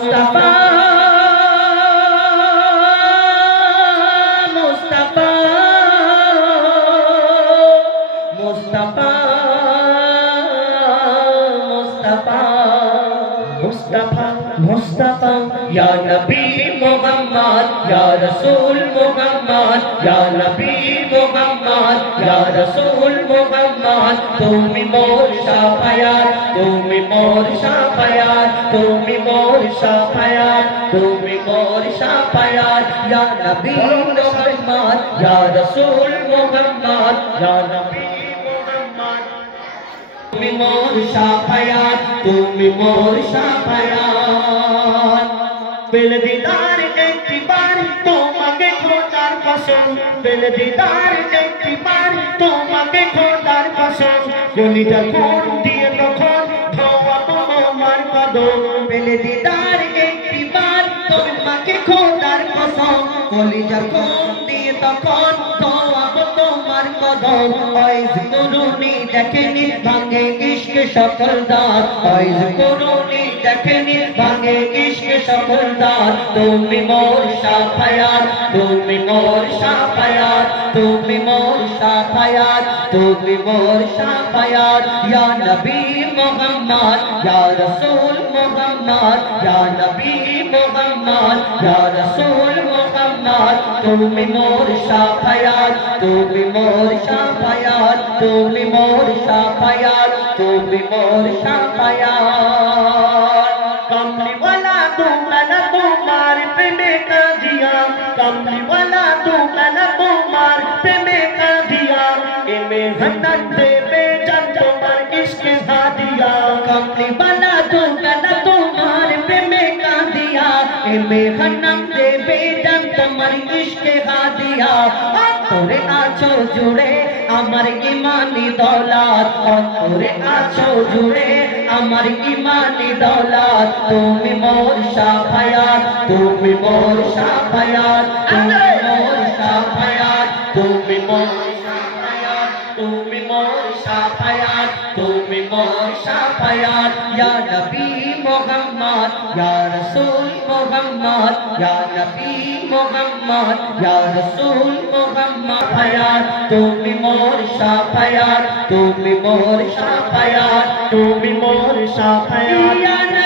মুস্তাফা মুস্তাফা মুস্তাফা মুস্তাফা মুস্তাফা মুস্তাফা ইয়া নবী মুহাম্মদ ইয়া রাসূল মুহাম্মদ ইয়া নবী মুহাম্মদ ইয়া রাসূল মুহাম্মদ তুমি মোর শাফায়াত তুমি মোর শাফায়াত তুমি মোর শাফায়াত তুমি মোর শাফায়াত ইয়া নবী মুহাম্মদ ইয়া রাসূল মুহাম্মদ ইয়া নবী মুহাম্মদ তুমি মোর শাফায়াত তুমি মোর শাফায়াত পেল দিদার একটি বার তোমাকে খোদার কসম পেল দিদার একটি বার তোমাকে খোদার কসম কলিজা কোন দিয়ে তখন ধোয়া তোমার কদম পেল দিদার একটি বার তোমাকে খোদার কসম কলিজা কোন দিয়ে তখন ধোয়া তোমার কদম আইজ করুনি দেখেনি ভাঙে ইশক সকল দাঁত আইজ করুনি দেখেনি ভাঙে ইশক সকল দাঁত তুমি মোর শাফায়াত তুমি মোর শাফায়াত তুমি মোর শাফায়াত তুমি মোর শাফায়াত ইয়া নবী মুহাম্মদ ইয়া রাসূল মুহাম্মদ ইয়া নবী মুহাম্মদ ইয়া রাসূল মুহাম্মদ তুমি মোর শাফায়াত তুমি মোর শাফায়াত তুমি মোর শাফায়াত তুমি মোর শাফায়াত কমলি वाला तू मैंने तुम्हार प्रेमे का दिया कमली वाला तू मैंने तुम्हार प्रेमे का दिया इमे हन्नत दे बेजान तुम्हार इश्क हा दिया कमली वाला तू मैंने तुम्हार प्रेमे का दिया इमे हन्नत दे बेजान तुम्हार इश्क हा दिया তোরে আছো জুড়ে আমার ইমানি দৌলত তোরে আছো জুড়ে আমার ইমানি দৌলত তুমি মোর শাফায়াত তুমি মোর শাফায়াত তুমি মোর শাফায়াত তুমি মোর শাফায়াত তুমি মোর শাফায়াত তুমি মোর শাফায়াত ইয়া নবী মুহাম্মদ ইয়া রাসূল মুহাম্মদ ইয়া নবী মুহাম্মদ ইয়া রাসূল মুহাম্মদ হায়াত তুমি মোর শাফায়াত তুমি মোর শাফায়াত তুমি মোর শাফায়াত